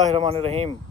Bismillahirrahmanirrahim.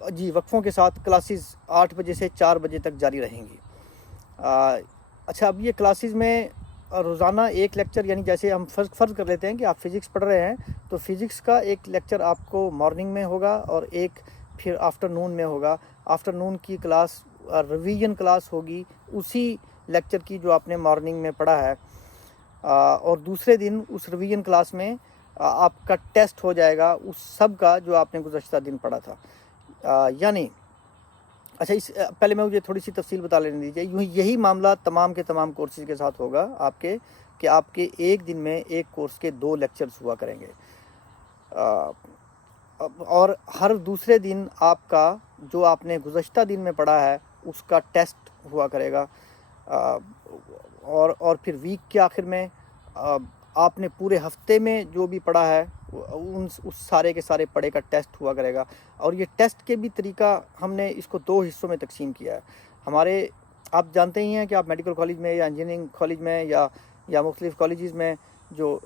جی وقفوں کے ساتھ classes 8 بجے سے 4 بجے تک جاری رہیں گی. اچھا اب یہ کلاسز میں روزانہ ایک لیکچر، یعنی جیسے ہم فرض کر لیتے ہیں کہ آپ فزکس پڑھ رہے ہیں تو فزکس کا ایک لیکچر آپ کو مارننگ میں ہوگا اور ایک پھر آفٹر نون میں ہوگا. آفٹر نون کی کلاس ریویژن کلاس ہوگی اسی لیکچر کی جو آپ نے مارننگ میں پڑھا ہے، اور دوسرے دن اس ریویژن کلاس میں آپ کا ٹیسٹ ہو جائے گا اس سب کا جو آپ نے گزشتہ دن پڑھا تھا. یعنی اچھا پہلے میں مجھے تھوڑی سی تفصیل بتا لینے دیجیے. یہی معاملہ تمام کے تمام کورسز کے ساتھ ہوگا آپ کے، کہ آپ کے ایک دن میں ایک کورس کے 2 لیکچرز ہوا کریں گے، اور ہر دوسرے دن آپ کا جو آپ نے گزشتہ دن میں پڑھا ہے اس کا ٹیسٹ ہوا کرے گا، اور پھر ویک کے آخر میں آپ نے پورے ہفتے میں جو بھی پڑھا ہے اس سارے کے سارے پڑھے کا ٹیسٹ ہوا کرے گا. اور یہ ٹیسٹ کے بھی طریقہ ہم نے اس کو 2 حصوں میں تقسیم کیا ہے. ہمارے آپ جانتے ہی ہیں کہ آپ میڈیکل کالج میں یا انجینئرنگ کالج میں یا مختلف کالجز میں جو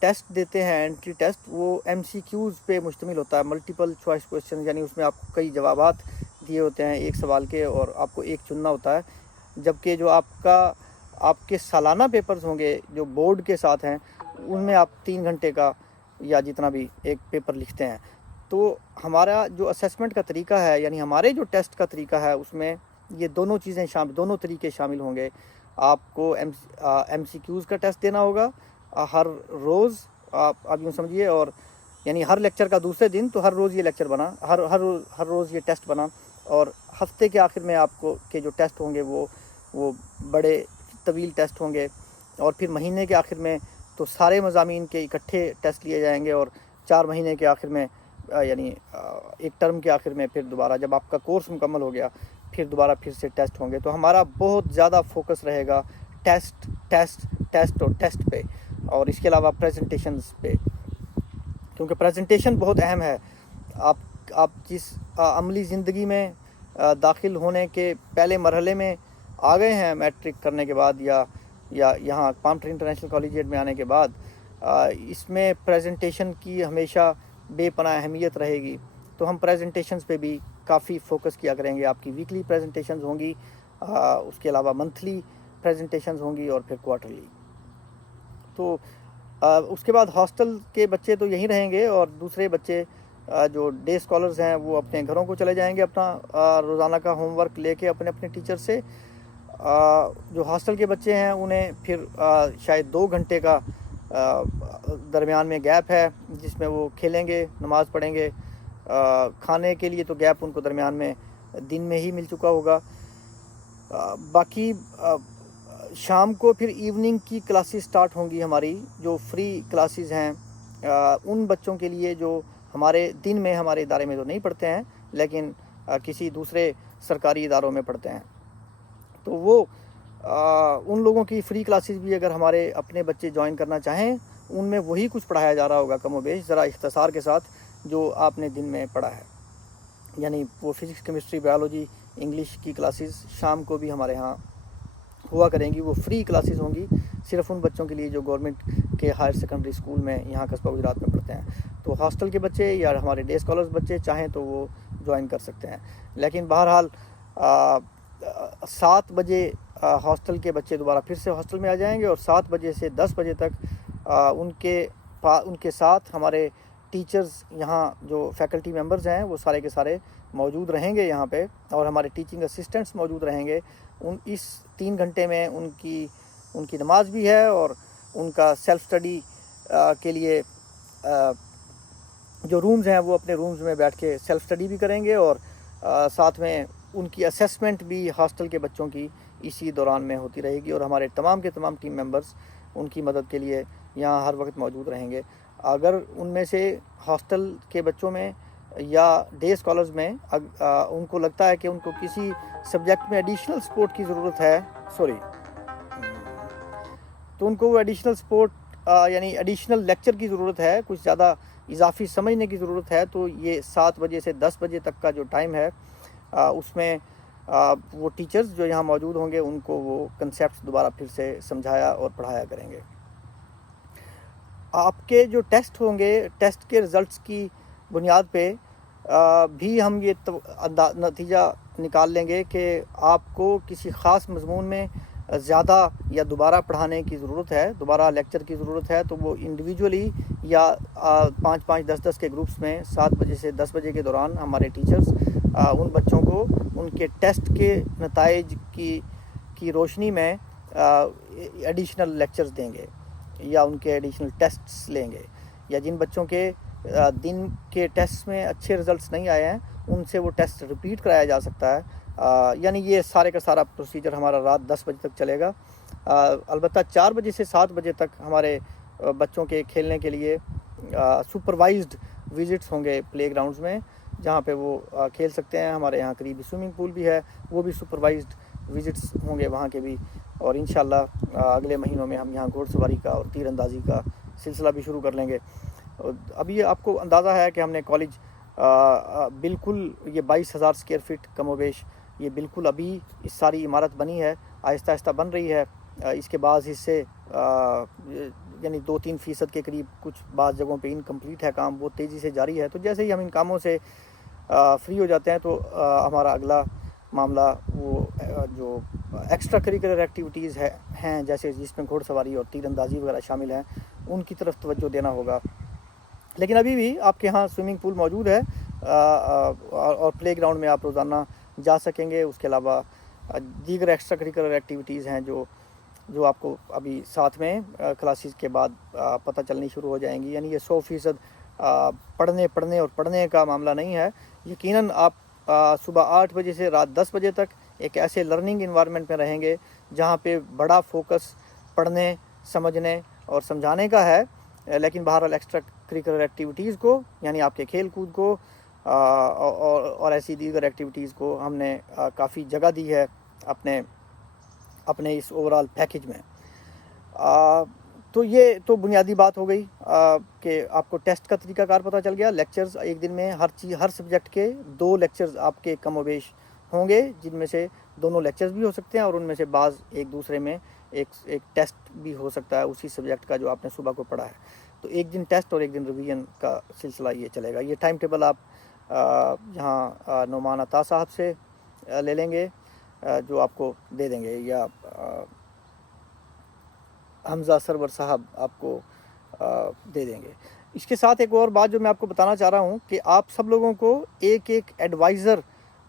ٹیسٹ دیتے ہیں، انٹری ٹیسٹ، وہ MCQs پہ مشتمل ہوتا ہے، ملٹیپل چوائس کویشچن، یعنی اس میں آپ کو کئی جوابات دیے ہوتے ہیں ایک سوال کے اور آپ کو ایک چننا ہوتا ہے. جبکہ جو آپ کے سالانہ پیپرز ہوں گے جو بورڈ کے ساتھ ہیں ان میں آپ 3 گھنٹے کا یا جتنا بھی ایک پیپر لکھتے ہیں. تو ہمارا جو اسیسمنٹ کا طریقہ ہے، یعنی ہمارے جو ٹیسٹ کا طریقہ ہے، اس میں یہ دونوں چیزیں دونوں طریقے شامل ہوں گے. آپ کو MCQs کا ٹیسٹ دینا ہوگا ہر روز، آپ یوں سمجھیے، اور یعنی ہر لیکچر کا دوسرے دن تو ہر روز یہ لیکچر بنا، ہر روز یہ ٹیسٹ بنا، اور ہفتے کے آخر میں آپ کو کے جو ٹیسٹ ہوں گے وہ بڑے طویل ٹیسٹ ہوں گے. اور پھر مہینے کے آخر میں تو سارے مضامین کے اکٹھے ٹیسٹ لیے جائیں گے، اور 4 مہینے کے آخر میں یعنی ایک ٹرم کے آخر میں پھر دوبارہ جب آپ کا کورس مکمل ہو گیا پھر دوبارہ پھر سے ٹیسٹ ہوں گے. تو ہمارا بہت زیادہ فوکس رہے گا ٹیسٹ اور ٹیسٹ پہ، اور اس کے علاوہ پریزنٹیشنز پہ، کیونکہ پریزنٹیشن بہت اہم ہے. آپ جس عملی زندگی میں داخل ہونے کے پہلے مرحلے میں آ گئے ہیں میٹرک کرنے کے بعد یا یہاں پام ٹری انٹرنیشنل کالجیٹ میں آنے کے بعد، اس میں پریزنٹیشن کی ہمیشہ بے پناہ اہمیت رہے گی. تو ہم پریزنٹیشنز پہ بھی کافی فوکس کیا کریں گے. آپ کی ویکلی پریزنٹیشنز ہوں گی، اس کے علاوہ منتھلی پریزنٹیشنز ہوں گی، اور پھر کوارٹرلی. تو اس کے بعد ہاسٹل کے بچے تو یہیں رہیں گے، اور دوسرے بچے جو ڈے اسکالرز ہیں وہ اپنے گھروں کو چلے جائیں گے اپنا روزانہ کا ہوم ورک لے کے اپنے ٹیچر سے. جو ہاسٹل کے بچے ہیں انہیں پھر شاید 2 گھنٹے کا درمیان میں گیپ ہے جس میں وہ کھیلیں گے، نماز پڑھیں گے. کھانے کے لیے تو گیپ ان کو درمیان میں دن میں ہی مل چکا ہوگا. باقی شام کو پھر ایوننگ کی کلاسز سٹارٹ ہوں گی ہماری، جو فری کلاسز ہیں ان بچوں کے لیے جو ہمارے دن میں ہمارے ادارے میں تو نہیں پڑھتے ہیں لیکن کسی دوسرے سرکاری اداروں میں پڑھتے ہیں. تو وہ ان لوگوں کی فری کلاسز بھی اگر ہمارے اپنے بچے جوائن کرنا چاہیں ان میں وہی کچھ پڑھایا جا رہا ہوگا کم و بیش، ذرا اختصار کے ساتھ جو آپ نے دن میں پڑھا ہے. یعنی وہ فزکس، کیمسٹری، بایولوجی، انگلش کی کلاسز شام کو بھی ہمارے ہاں ہوا کریں گی. وہ فری کلاسز ہوں گی صرف ان بچوں کے لیے جو گورنمنٹ کے ہائر سیکنڈری اسکول میں یہاں قصبہ گجرات میں پڑھتے ہیں. تو ہاسٹل کے بچے یا ہمارے ڈے اسکالرز بچے چاہیں تو وہ جوائن کر سکتے ہیں. لیکن بہرحال 7 بجے ہاسٹل کے بچے دوبارہ پھر سے ہاسٹل میں آ جائیں گے، اور 7 بجے سے 10 بجے تک ان کے ساتھ ہمارے ٹیچرز یہاں جو فیکلٹی ممبرز ہیں وہ سارے کے سارے موجود رہیں گے یہاں پہ، اور ہمارے ٹیچنگ اسسٹنٹس موجود رہیں گے. اس 3 گھنٹے میں ان کی نماز بھی ہے، اور ان کا سیلف اسٹڈی کے لیے جو رومز ہیں وہ اپنے رومز میں بیٹھ کے سیلف اسٹڈی بھی کریں گے، اور ساتھ میں ان کی اسیسمنٹ بھی ہاسٹل کے بچوں کی اسی دوران میں ہوتی رہے گی. اور ہمارے تمام کے تمام ٹیم ممبرز ان کی مدد کے لیے یہاں ہر وقت موجود رہیں گے. اگر ان میں سے ہاسٹل کے بچوں میں یا ڈے اسکالرز میں ان کو لگتا ہے کہ ان کو کسی سبجیکٹ میں ایڈیشنل سپورٹ کی ضرورت ہے، تو ان کو وہ ایڈیشنل سپورٹ یعنی ایڈیشنل لیکچر کی ضرورت ہے، کچھ زیادہ اضافی سمجھنے کی ضرورت ہے، تو یہ 7 بجے سے 10 بجے تک کا جو ٹائم ہے اس میں وہ ٹیچرز جو یہاں موجود ہوں گے ان کو وہ کنسیپٹس دوبارہ پھر سے سمجھایا اور پڑھایا کریں گے. آپ کے جو ٹیسٹ ہوں گے، ٹیسٹ کے رزلٹس کی بنیاد پہ بھی ہم یہ نتیجہ نکال لیں گے کہ آپ کو کسی خاص مضمون میں زیادہ یا دوبارہ پڑھانے کی ضرورت ہے، دوبارہ لیکچر کی ضرورت ہے، تو وہ انڈیویجولی یا 5-5 10-10 کے گروپس میں 7 بجے سے 10 بجے کے دوران ہمارے ٹیچرز ان بچوں کو ان کے ٹیسٹ کے نتائج کی روشنی میں ایڈیشنل لیکچرز دیں گے یا ان کے ایڈیشنل ٹیسٹس لیں گے، یا جن بچوں کے دن کے ٹیسٹ میں اچھے رزلٹس نہیں آئے ہیں ان سے وہ ٹیسٹ ریپیٹ کرایا جا سکتا ہے۔ یعنی یہ سارے کا سارا پروسیجر ہمارا رات 10 بجے تک چلے گا۔ البتہ 4 بجے سے 7 بجے تک ہمارے بچوں کے کھیلنے کے لیے سپروائزڈ وزٹس ہوں گے پلے گراؤنڈز میں، جہاں پہ وہ کھیل سکتے ہیں۔ ہمارے یہاں قریبی سوئمنگ پول بھی ہے، وہ بھی سپروائزڈ وزٹس ہوں گے وہاں کے بھی، اور انشاءاللہ اگلے مہینوں میں ہم یہاں گھوڑ سواری کا اور تیر اندازی کا سلسلہ بھی شروع کر لیں گے۔ ابھی آپ کو اندازہ ہے کہ ہم نے کالج بالکل یہ 22,000 اسکوائر فٹ کم و بیش، یہ بالکل ابھی اس ساری عمارت بنی ہے، آہستہ آہستہ بن رہی ہے۔ اس کے بعض حصے یعنی 2-3% کے قریب کچھ بعض جگہوں پہ انکمپلیٹ ہے کام، وہ تیزی سے جاری ہے۔ تو جیسے ہی ہم ان کاموں سے فری ہو جاتے ہیں تو ہمارا اگلا معاملہ وہ جو ایکسٹرا کریکولر ایکٹیویٹیز ہیں جیسے جس میں گھوڑ سواری اور تیر اندازی وغیرہ شامل ہیں، ان کی طرف توجہ دینا ہوگا۔ لیکن ابھی بھی آپ کے ہاں سوئمنگ پول موجود ہے اور پلے گراؤنڈ میں آپ روزانہ جا سکیں گے۔ اس کے علاوہ دیگر ایکسٹرا کریکولر ایکٹیویٹیز ہیں جو آپ کو ابھی ساتھ میں کلاسز کے بعد پتہ چلنی شروع ہو جائیں گی۔ یعنی یہ 100% پڑھنے کا معاملہ نہیں ہے۔ یقیناً آپ صبح 8 بجے سے رات 10 بجے تک ایک ایسے لرننگ انوائرمنٹ میں رہیں گے جہاں پہ بڑا فوکس پڑھنے، سمجھنے اور سمجھانے کا ہے، لیکن بہرحال ایکسٹرا کریکولر ایکٹیویٹیز کو، یعنی آپ کے کھیل کود کو اور ایسی دیگر ایکٹیویٹیز کو ہم نے کافی جگہ دی ہے اپنے اس اوورال پیکج میں۔ تو یہ تو بنیادی بات ہو گئی کہ آپ کو ٹیسٹ کا طریقہ کار پتہ چل گیا۔ لیکچرز ایک دن میں ہر سبجیکٹ کے 2 لیکچرز آپ کے کم و بیش ہوں گے، جن میں سے دونوں لیکچرز بھی ہو سکتے ہیں اور ان میں سے بعض ایک دوسرے میں ایک ٹیسٹ بھی ہو سکتا ہے اسی سبجیکٹ کا جو آپ نے صبح کو پڑھا ہے۔ تو ایک دن ٹیسٹ اور ایک دن ریویژن کا سلسلہ یہ چلے گا۔ یہ ٹائم ٹیبل آپ یہاں نعمان عطا صاحب سے لے لیں گے، جو آپ کو دے دیں گے، یا حمزہ سرور صاحب آپ کو دے دیں گے۔ اس کے ساتھ ایک اور بات جو میں آپ کو بتانا چاہ رہا ہوں کہ آپ سب لوگوں کو ایک ایڈوائزر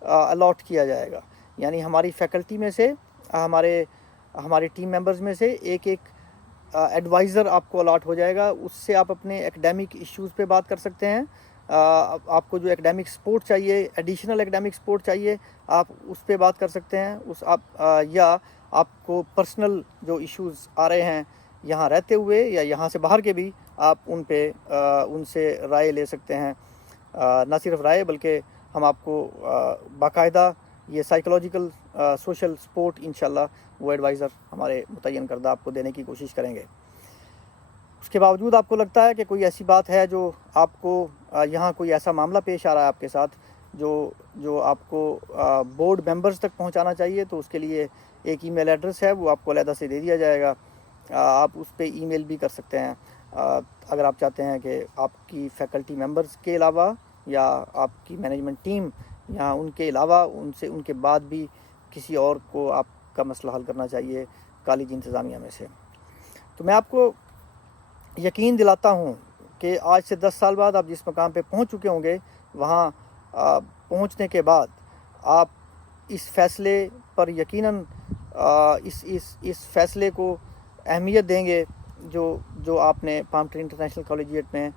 الاٹ کیا جائے گا، یعنی ہماری فیکلٹی میں سے ہمارے ٹیم ممبرز میں سے ایک ایڈوائزر آپ کو الاٹ ہو جائے گا۔ اس سے آپ اپنے ایکڈیمک ایشوز پہ بات کر سکتے ہیں۔ آپ کو جو ایکڈیمک سپورٹ چاہیے، ایڈیشنل ایکڈیمک سپورٹ چاہیے، آپ اس پہ بات کر سکتے ہیں۔ یا آپ کو پرسنل جو ایشوز آ رہے ہیں یہاں رہتے ہوئے یا یہاں سے باہر کے بھی، آپ ان سے رائے لے سکتے ہیں۔ نہ صرف رائے بلکہ ہم آپ کو باقاعدہ یہ سائیکولوجیکل سوشل سپورٹ انشاءاللہ وہ ایڈوائزر ہمارے متعین کردہ آپ کو دینے کی کوشش کریں گے۔ اس کے باوجود آپ کو لگتا ہے کہ کوئی ایسی بات ہے جو آپ کو یہاں کوئی ایسا معاملہ پیش آ رہا ہے آپ کے ساتھ جو آپ کو بورڈ ممبرز تک پہنچانا چاہیے، تو اس کے لیے ایک ای میل ایڈریس ہے، وہ آپ کو علیحدہ سے دے دیا جائے گا۔ آپ اس پہ ای میل بھی کر سکتے ہیں اگر آپ چاہتے ہیں کہ آپ کی فیکلٹی ممبرز کے علاوہ یا آپ کی مینجمنٹ ٹیم یا ان کے علاوہ ان کے بعد بھی کسی اور کو آپ کا مسئلہ حل کرنا چاہیے کالج انتظامیہ میں سے۔ تو میں آپ کو یقین دلاتا ہوں کہ آج سے 10 سال بعد آپ جس مقام پہ پہنچ چکے ہوں گے، وہاں پہنچنے کے بعد آپ اس فیصلے پر یقیناً اس فیصلے کو اہمیت دیں گے جو آپ نے پام ٹری انٹرنیشنل کالجیٹ میں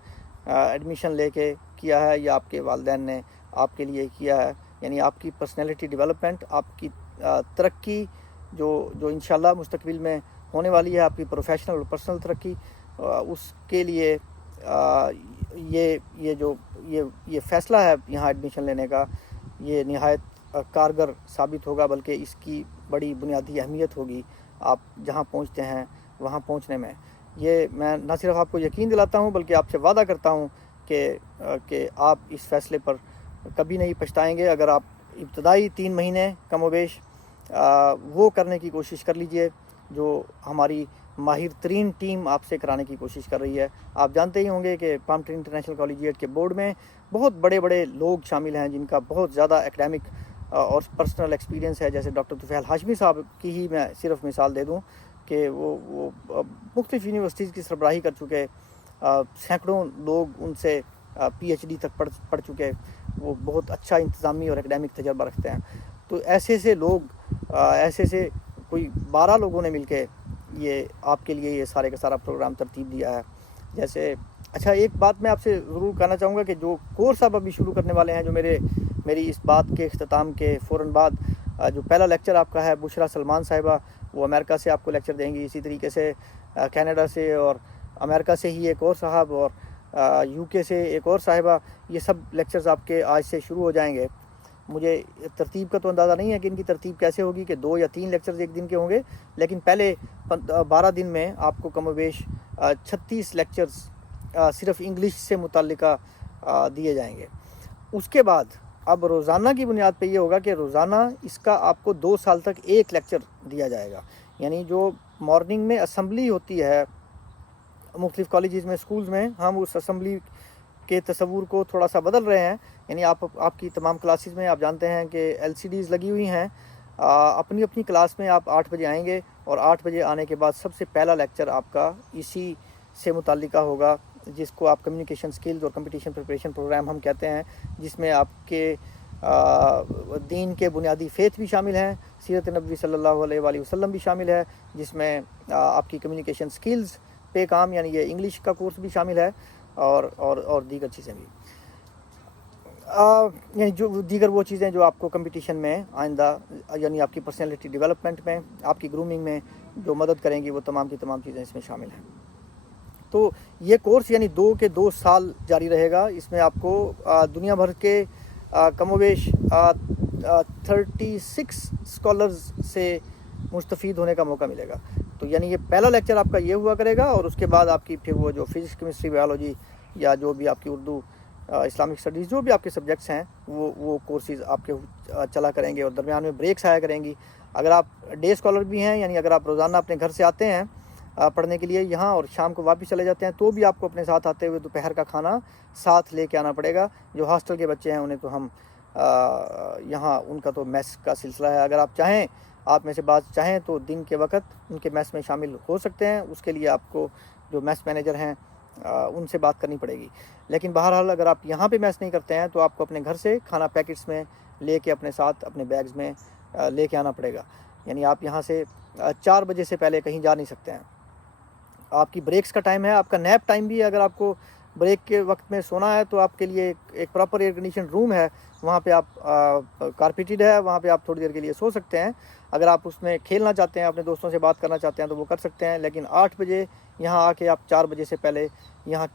ایڈمیشن لے کے کیا ہے یا آپ کے والدین نے آپ کے لیے کیا ہے۔ یعنی آپ کی پرسنالٹی ڈیولپمنٹ، آپ کی ترقی جو انشاءاللہ مستقبل میں ہونے والی ہے، آپ کی پروفیشنل اور پرسنل ترقی، اس کے لیے یہ فیصلہ ہے یہاں ایڈمیشن لینے کا، یہ نہایت کارگر ثابت ہوگا، بلکہ اس کی بڑی بنیادی اہمیت ہوگی آپ جہاں پہنچتے ہیں وہاں پہنچنے میں۔ یہ میں نہ صرف آپ کو یقین دلاتا ہوں بلکہ آپ سے وعدہ کرتا ہوں کہ آپ اس فیصلے پر کبھی نہیں پچھتائیں گے۔ اگر آپ ابتدائی 3 مہینے کم و بیش وہ کرنے کی کوشش کر لیجئے جو ہماری ماہر ترین ٹیم آپ سے کرانے کی کوشش کر رہی ہے۔ آپ جانتے ہی ہوں گے کہ پام ٹری انٹرنیشنل کالجیٹ کے بورڈ میں بہت بڑے بڑے لوگ شامل ہیں جن کا بہت زیادہ اکیڈیمک اور پرسنل ایکسپیرینس ہے. جیسے ڈاکٹر طفیل ہاشمی صاحب کی ہی میں صرف مثال دے دوں کہ وہ مختلف یونیورسٹیز کی سربراہی کر چکے, سینکڑوں لوگ ان سے پی ایچ ڈی تک پڑھ چکے, وہ بہت اچھا انتظامی اور اکیڈیمک تجربہ رکھتے ہیں. تو ایسے لوگ ایسے کوئی 12 لوگوں نے مل کے یہ آپ کے لیے یہ سارے کا سارا پروگرام ترتیب دیا ہے. جیسے اچھا ایک بات میں آپ سے ضرور کہنا چاہوں گا کہ جو کورس آپ ابھی شروع کرنے والے ہیں, جو میری اس بات کے اختتام کے فوراً بعد جو پہلا لیکچر آپ کا ہے, بشرا سلمان صاحبہ وہ امریکہ سے آپ کو لیکچر دیں گی. اسی طریقے سے کینیڈا سے اور امریکہ سے ہی ایک اور صاحب, اور یو کے سے ایک اور صاحبہ. یہ سب لیکچرز آپ کے آج سے شروع ہو جائیں گے. مجھے ترتیب کا تو اندازہ نہیں ہے کہ ان کی ترتیب کیسے ہوگی, کہ 2 یا 3 لیکچرز ایک دن کے ہوں گے, لیکن پہلے 12 دن میں آپ کو کم و بیش 36 لیکچرز صرف انگلش سے متعلقہ دیے جائیں گے. اس کے بعد اب روزانہ کی بنیاد پہ یہ ہوگا کہ روزانہ اس کا آپ کو 2 سال تک ایک لیکچر دیا جائے گا. یعنی جو مارننگ میں اسمبلی ہوتی ہے مختلف کالجز میں, اسکولز میں, ہم اس اسمبلی کے تصور کو تھوڑا سا بدل رہے ہیں. یعنی آپ کی تمام کلاسز میں آپ جانتے ہیں کہ LCDs لگی ہوئی ہیں. اپنی کلاس میں آپ 8 بجے آئیں گے, اور 8 بجے آنے کے بعد سب سے پہلا لیکچر آپ کا اسی سے متعلقہ ہوگا, جس کو آپ کمیونیکیشن سکلز اور کمپٹیشن پریپریشن پروگرام ہم کہتے ہیں, جس میں آپ کے دین کے بنیادی فیتھ بھی شامل ہیں, سیرت نبوی صلی اللہ علیہ وآلہ وسلم بھی شامل ہے, جس میں آپ کی کمیونیکیشن سکلز پہ کام یعنی یہ انگلش کا کورس بھی شامل ہے, اور دیگر چیزیں بھی, یعنی جو دیگر وہ چیزیں جو آپ کو کمپٹیشن میں آئندہ یعنی آپ کی پرسنالٹی ڈیولپمنٹ میں, آپ کی گرومنگ میں جو مدد کریں گی, وہ تمام کی تمام چیزیں اس میں شامل ہیں. تو یہ کورس یعنی 2 سال جاری رہے گا. اس میں آپ کو دنیا بھر کے کم و بیش 36 اسکالرز سے مستفید ہونے کا موقع ملے گا. تو یعنی یہ پہلا لیکچر آپ کا یہ ہوا کرے گا, اور اس کے بعد آپ کی پھر وہ جو فزکس, کیمسٹری, بایولوجی یا جو بھی آپ کی اردو, اسلامک اسٹڈیز, جو بھی آپ کے سبجیکٹس ہیں وہ کورسز آپ کے چلا کریں گے, اور درمیان میں بریکس آیا کریں گی. اگر آپ ڈے اسکالر بھی ہیں, یعنی اگر آپ روزانہ اپنے گھر سے آتے ہیں پڑھنے کے لیے یہاں, اور شام کو واپس چلے جاتے ہیں, تو بھی آپ کو اپنے ساتھ آتے ہوئے دوپہر کا کھانا ساتھ لے کے آنا پڑے گا. جو ہاسٹل کے بچے ہیں انہیں تو ہم یہاں ان کا تو میس کا سلسلہ ہے. اگر آپ چاہیں, آپ میں سے بات چاہیں تو دن کے وقت ان کے میس میں شامل ہو سکتے ہیں. اس کے لیے آپ کو جو میس مینیجر ہیں ان سے بات کرنی پڑے گی. لیکن بہرحال اگر آپ یہاں پہ میس نہیں کرتے ہیں تو آپ کو اپنے گھر سے کھانا پیکٹس میں لے کے اپنے ساتھ اپنے بیگز میں لے کے آنا پڑے گا. یعنی آپ یہاں سے 4 بجے سے پہلے کہیں جا نہیں سکتے ہیں. آپ کی بریکس کا ٹائم ہے, آپ کا نیپ ٹائم بھی ہے. اگر آپ کو بریک کے وقت میں سونا ہے تو آپ کے لیے ایک پراپر ایئر کنڈیشن روم ہے, وہاں پہ آپ کارپیٹڈ ہے, وہاں پہ آپ تھوڑی دیر کے لیے سو سکتے ہیں. اگر آپ اس میں کھیلنا چاہتے ہیں, اپنے دوستوں سے بات کرنا چاہتے ہیں تو وہ کر سکتے ہیں. لیکن 8 بجے یہاں آ کے آپ 4 بجے سے پہلے یہاں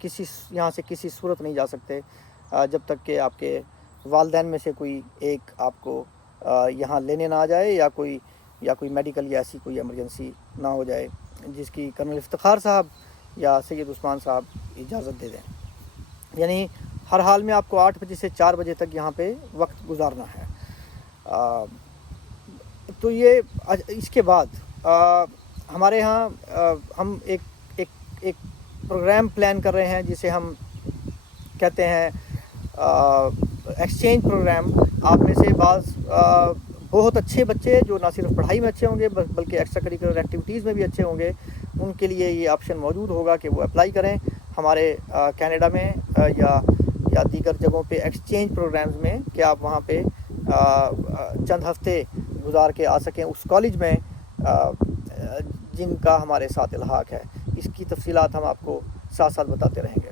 سے کسی صورت نہیں جا سکتے, جب تک کہ آپ کے والدین میں سے کوئی ایک آپ کو یہاں لینے نہ آ جائے, یا کوئی میڈیکل یا ایسی کوئی ایمرجنسی نہ ہو جائے جس کی کرنل افتخار صاحب یا سید عثمان صاحب اجازت دے دیں. یعنی ہر حال میں آپ کو 8 بجے سے 4 بجے تک یہاں پہ وقت گزارنا ہے. تو یہ اس کے بعد ہمارے ہاں ہم ایک پروگرام پلان کر رہے ہیں جسے ہم کہتے ہیں ایکسچینج پروگرام. آپ میں سے بعض بہت اچھے بچے جو نہ صرف پڑھائی میں اچھے ہوں گے بلکہ ایکسٹرا کریکولر ایکٹیویٹیز میں بھی اچھے ہوں گے, ان کے لیے یہ آپشن موجود ہوگا کہ وہ اپلائی کریں ہمارے کینیڈا میں یا دیگر جگہوں پہ ایکسچینج پروگرامز میں, کہ آپ وہاں پہ چند ہفتے گزار کے آ سکیں اس کالج میں جن کا ہمارے ساتھ الحاق ہے. اس کی تفصیلات ہم آپ کو ساتھ ساتھ بتاتے رہیں گے.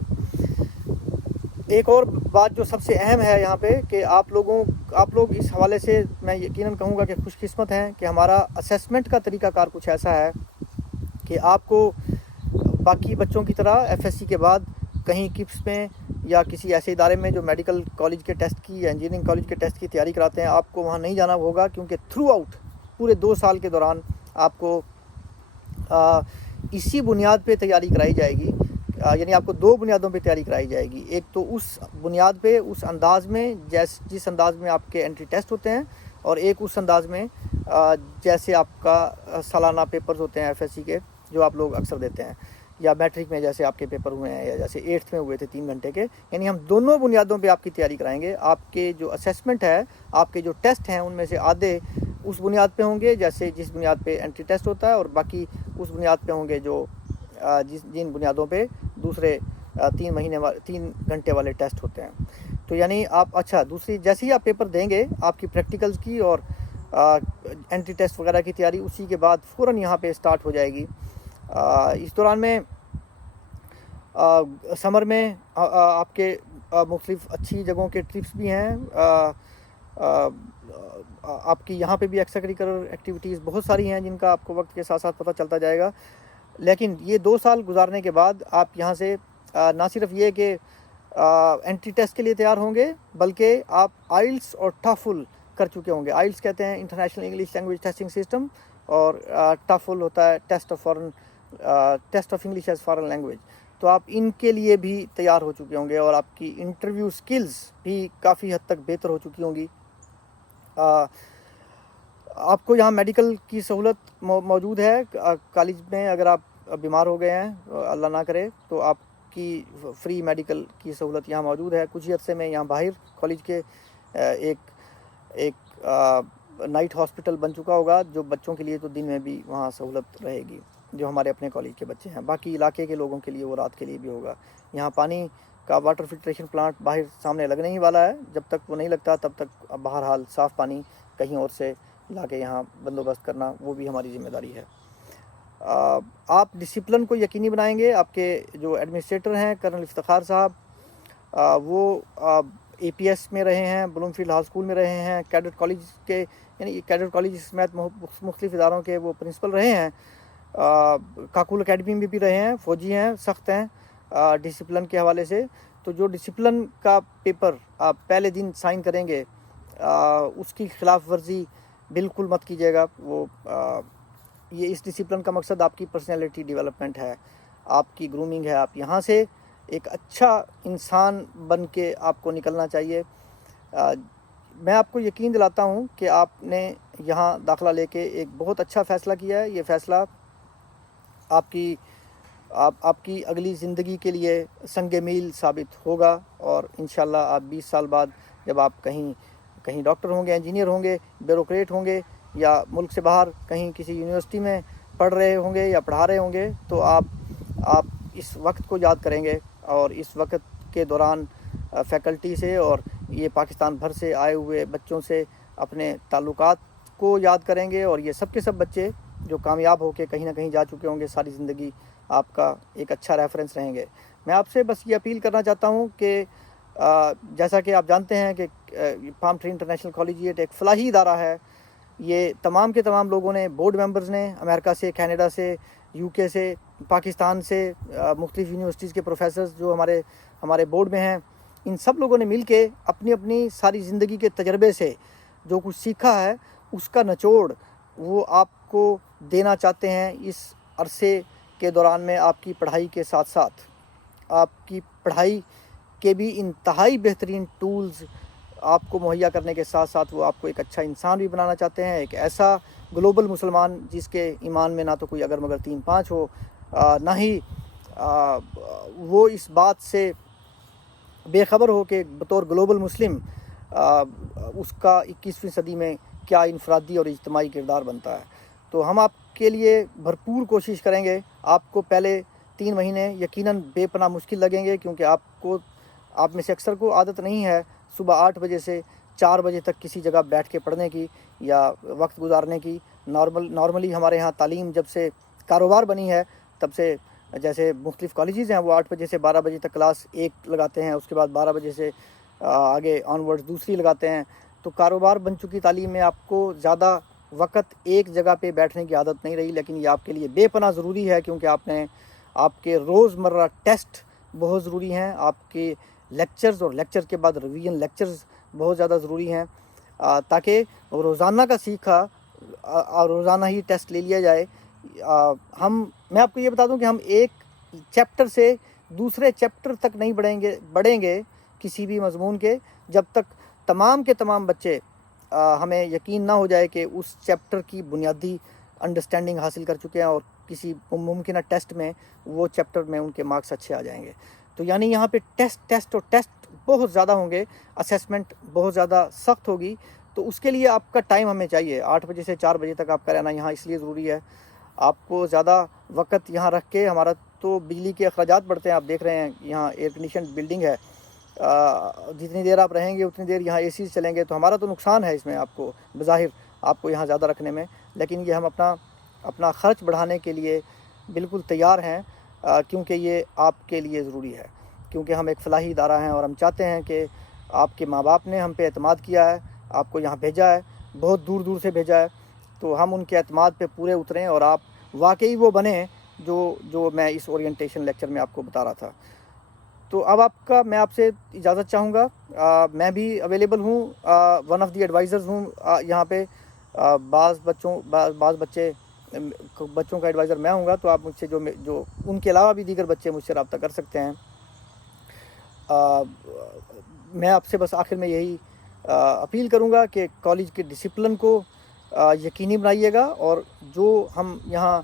ایک اور بات جو سب سے اہم ہے یہاں پہ کہ آپ لوگ اس حوالے سے میں یقیناً کہوں گا کہ خوش قسمت ہیں کہ ہمارا اسیسمنٹ کا طریقہ کار کچھ ایسا ہے کہ آپ کو باقی بچوں کی طرح FSC کے بعد کہیں کپس میں یا کسی ایسے ادارے میں جو میڈیکل کالج کے ٹیسٹ کی یا انجینئرنگ کالج کے ٹیسٹ کی تیاری کراتے ہیں, آپ کو وہاں نہیں جانا ہوگا, کیونکہ تھرو آؤٹ پورے 2 سال کے دوران آپ کو اسی بنیاد پہ تیاری کرائی جائے گی. یعنی آپ کو 2 بنیادوں پہ تیاری کرائی جائے گی. ایک تو اس بنیاد پہ, اس انداز میں جس انداز میں آپ کے انٹری ٹیسٹ ہوتے ہیں, اور ایک اس انداز میں جیسے آپ کا سالانہ پیپرز ہوتے ہیں FSC کے جو آپ لوگ اکثر دیتے ہیں. یا میٹرک میں جیسے آپ کے پیپر ہوئے ہیں یا جیسے 8th میں ہوئے تھے 3 گھنٹے کے، یعنی ہم دونوں بنیادوں پہ آپ کی تیاری کرائیں گے. آپ کے جو اسیسمنٹ ہے، آپ کے جو ٹیسٹ ہیں، ان میں سے آدھے اس بنیاد پہ ہوں گے جیسے جس بنیاد پہ انٹری ٹیسٹ ہوتا ہے، اور باقی اس بنیاد پہ ہوں گے جو جن بنیادوں پہ دوسرے 3 گھنٹے والے ٹیسٹ ہوتے ہیں. تو یعنی آپ دوسری جیسے ہی آپ پیپر دیں گے، آپ کی پریکٹیکلز کی اور انٹری ٹیسٹ وغیرہ کی تیاری اسی کے بعد فوراً یہاں پہ اسٹارٹ ہو جائے گی. اس دوران میں سمر میں آپ کے مختلف اچھی جگہوں کے ٹرپس بھی ہیں. آپ کی یہاں پہ بھی ایکسٹرا کریکولر ایکٹیویٹیز بہت ساری ہیں جن کا آپ کو وقت کے ساتھ ساتھ پتہ چلتا جائے گا. لیکن یہ 2 سال گزارنے کے بعد آپ یہاں سے نہ صرف یہ کہ انٹری ٹیسٹ کے لیے تیار ہوں گے، بلکہ آپ آئلس اور ٹافل کر چکے ہوں گے. آئلس کہتے ہیں international English language testing system, اور ٹافل ہوتا ہے test of English as foreign language. تو آپ ان کے لیے بھی تیار ہو چکے ہوں گے، اور آپ کی انٹرویو سکلز بھی کافی حد تک بہتر ہو چکی ہوں گی. آپ کو یہاں میڈیکل کی سہولت موجود ہے کالج میں. اگر آپ بیمار ہو گئے ہیں، اللہ نہ کرے، تو آپ کی فری میڈیکل کی سہولت یہاں موجود ہے. کچھ ہی عرصے میں یہاں باہر کالج کے ایک نائٹ ہاسپٹل بن چکا ہوگا، جو بچوں کے لیے تو دن میں بھی وہاں سہولت رہے گی جو ہمارے اپنے کالج کے بچے ہیں. باقی علاقے کے لوگوں کے لیے وہ رات کے لیے بھی ہوگا. یہاں پانی کا واٹر فلٹریشن پلانٹ باہر سامنے لگنے ہی والا ہے. جب تک وہ نہیں لگتا تب تک بہرحال صاف پانی کہیں اور سے لا کے یہاں بندوبست کرنا وہ بھی ہماری ذمہ داری ہے. آپ ڈسپلن کو یقینی بنائیں گے. آپ کے جو ایڈمنسٹریٹر ہیں کرنل افتخار صاحب، وہ اے پی ایس میں رہے ہیں، بلوم فیلڈ ہائی اسکول میں رہے ہیں، کیڈٹ کالج کے، یعنی کیڈٹ کالج سمیت مختلف اداروں کے وہ پرنسپل رہے ہیں. کاکول اکیڈمی میں بھی رہے ہیں، فوجی ہیں، سخت ہیں ڈسپلن کے حوالے سے. تو جو ڈسپلن کا پیپر آپ پہلے دن سائن کریں گے، اس کی خلاف ورزی بالکل مت کیجیے گا. یہ اس ڈسپلن کا مقصد آپ کی پرسنالٹی ڈیولپمنٹ ہے، آپ کی گرومنگ ہے. آپ یہاں سے ایک اچھا انسان بن کے آپ کو نکلنا چاہیے. میں آپ کو یقین دلاتا ہوں کہ آپ نے یہاں داخلہ لے کے ایک بہت اچھا فیصلہ کیا ہے. یہ فیصلہ آپ کی اگلی زندگی کے لیے سنگ میل ثابت ہوگا، اور انشاءاللہ آپ 20 سال بعد جب آپ کہیں ڈاکٹر ہوں گے، انجینئر ہوں گے، بیوروکریٹ ہوں گے، یا ملک سے باہر کہیں کسی یونیورسٹی میں پڑھ رہے ہوں گے یا پڑھا رہے ہوں گے، تو آپ اس وقت کو یاد کریں گے، اور اس وقت کے دوران فیکلٹی سے اور یہ پاکستان بھر سے آئے ہوئے بچوں سے اپنے تعلقات کو یاد کریں گے. اور یہ سب کے سب بچے جو کامیاب ہو کے کہیں نہ کہیں جا چکے ہوں گے، ساری زندگی آپ کا ایک اچھا ریفرنس رہیں گے. میں آپ سے بس یہ اپیل کرنا چاہتا ہوں کہ جیسا کہ آپ جانتے ہیں کہ پام ٹری انٹرنیشنل کالجیٹ ایک فلاحی ادارہ ہے. یہ تمام کے تمام لوگوں نے، بورڈ ممبرز نے، امریکہ سے، کینیڈا سے، یو کے سے، پاکستان سے، مختلف یونیورسٹیز کے پروفیسرز جو ہمارے بورڈ میں ہیں، ان سب لوگوں نے مل کے اپنی ساری زندگی کے تجربے سے جو کچھ سیکھا ہے، اس کا نچوڑ وہ آپ کو دینا چاہتے ہیں. اس عرصے کے دوران میں آپ کی پڑھائی کے ساتھ ساتھ آپ کی پڑھائی کے بھی انتہائی بہترین ٹولز آپ کو مہیا کرنے کے ساتھ ساتھ وہ آپ کو ایک اچھا انسان بھی بنانا چاہتے ہیں، ایک ایسا گلوبل مسلمان جس کے ایمان میں نہ تو کوئی اگر مگر 3-5 ہو، نہ ہی وہ اس بات سے بے خبر ہو کہ بطور گلوبل مسلم اس کا 21ویں صدی میں کیا انفرادی اور اجتماعی کردار بنتا ہے. تو ہم آپ کے لیے بھرپور کوشش کریں گے. آپ کو پہلے 3 مہینے یقیناً بے پناہ مشکل لگیں گے، کیونکہ آپ میں سے اکثر کو عادت نہیں ہے صبح 8 بجے سے 4 بجے تک کسی جگہ بیٹھ کے پڑھنے کی یا وقت گزارنے کی. نارملی ہمارے ہاں تعلیم جب سے کاروبار بنی ہے تب سے، جیسے مختلف کالجز ہیں وہ 8 بجے سے 12 بجے تک کلاس 1 لگاتے ہیں، اس کے بعد 12 بجے سے آگے آنورڈ دوسری لگاتے ہیں. تو کاروبار بن چکی تعلیم میں آپ کو زیادہ وقت ایک جگہ پہ بیٹھنے کی عادت نہیں رہی، لیکن یہ آپ کے لیے بے پناہ ضروری ہے، کیونکہ آپ کے روزمرہ ٹیسٹ بہت ضروری ہیں، آپ کے لیکچرز اور لیکچر کے بعد ریویژن لیکچرز بہت زیادہ ضروری ہیں، تاکہ روزانہ کا سیکھا روزانہ ہی ٹیسٹ لے لیا جائے. میں آپ کو یہ بتا دوں کہ ہم ایک چیپٹر سے دوسرے چیپٹر تک نہیں بڑھیں گے کسی بھی مضمون کے جب تک تمام کے تمام بچے ہمیں یقین نہ ہو جائے کہ اس چیپٹر کی بنیادی انڈرسٹینڈنگ حاصل کر چکے ہیں اور کسی ممکنہ ٹیسٹ میں وہ چیپٹر میں ان کے مارکس اچھے آ جائیں گے. تو یعنی یہاں پہ ٹیسٹ بہت زیادہ ہوں گے, اسیسمنٹ بہت زیادہ سخت ہوگی. تو اس کے لیے آپ کا ٹائم ہمیں چاہیے. 8 بجے سے 4 بجے تک آپ کا رہنا یہاں اس لیے ضروری ہے. آپ کو زیادہ وقت یہاں رکھ کے, ہمارا تو بجلی کے اخراجات بڑھتے ہیں, آپ دیکھ رہے ہیں یہاں ایئر کنڈیشن بلڈنگ ہے, جتنی دیر آپ رہیں گے اتنی دیر یہاں اے سیز چلیں گے, تو ہمارا تو نقصان ہے اس میں آپ کو بظاہر, آپ کو یہاں زیادہ رکھنے میں. لیکن یہ ہم اپنا خرچ بڑھانے کے لیے بالکل تیار ہیں, کیونکہ یہ آپ کے لیے ضروری ہے. کیونکہ ہم ایک فلاحی ادارہ ہیں اور ہم چاہتے ہیں کہ آپ کے ماں باپ نے ہم پہ اعتماد کیا ہے, آپ کو یہاں بھیجا ہے, بہت دور دور سے بھیجا ہے, تو ہم ان کے اعتماد پہ پورے اتریں اور آپ واقعی وہ بنیں جو میں اس اورینٹیشن لیکچر میں آپ کو بتا رہا تھا. تو اب میں آپ سے اجازت چاہوں گا. میں بھی اویلیبل ہوں, ون آف دی ایڈوائزرز ہوں یہاں پہ. بعض بچوں کا ایڈوائزر میں ہوں گا, تو آپ مجھ سے جو ان کے علاوہ بھی دیگر بچے مجھ سے رابطہ کر سکتے ہیں. میں آپ سے بس آخر میں یہی اپیل کروں گا کہ کالج کے ڈسپلن کو یقینی بنائیے گا, اور جو ہم یہاں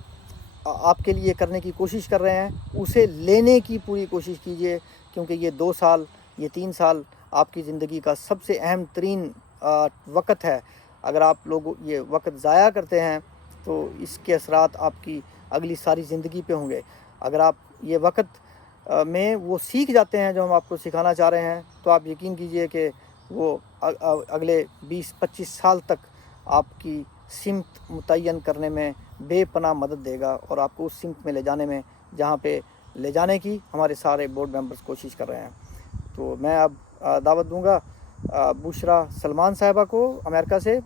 آپ کے لیے کرنے کی کوشش کر رہے ہیں اسے لینے کی پوری کوشش کیجیے, کیونکہ یہ 2 سال, یہ 3 سال آپ کی زندگی کا سب سے اہم ترین وقت ہے. اگر آپ لوگ یہ وقت ضائع کرتے ہیں تو اس کے اثرات آپ کی اگلی ساری زندگی پہ ہوں گے. اگر آپ یہ وقت میں وہ سیکھ جاتے ہیں جو ہم آپ کو سکھانا چاہ رہے ہیں, تو آپ یقین کیجئے کہ وہ اگلے 20-25 سال تک آپ کی سمت متعین کرنے میں بے پناہ مدد دے گا, اور آپ کو اس سمت میں لے جانے میں جہاں پہ لے جانے کی ہمارے سارے بورڈ ممبرز کوشش کر رہے ہیں. تو میں اب دعوت دوں گا بشرا سلمان صاحبہ کو امریکہ سے.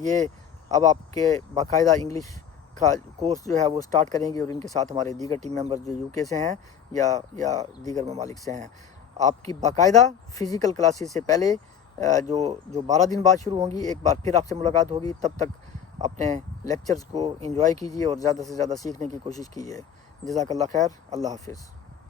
یہ اب آپ کے باقاعدہ انگلش کا کورس جو ہے وہ سٹارٹ کریں گی, اور ان کے ساتھ ہمارے دیگر ٹیم ممبر جو UK سے ہیں یا دیگر ممالک سے ہیں. آپ کی باقاعدہ فزیکل کلاسز سے پہلے جو 12 دن بعد شروع ہوں گی, ایک بار پھر آپ سے ملاقات ہوگی. تب تک اپنے لیکچرز کو انجوائے کیجیے اور زیادہ سے زیادہ سیکھنے کی کوشش کیجیے. جزاک اللہ خیر. اللہ حافظ.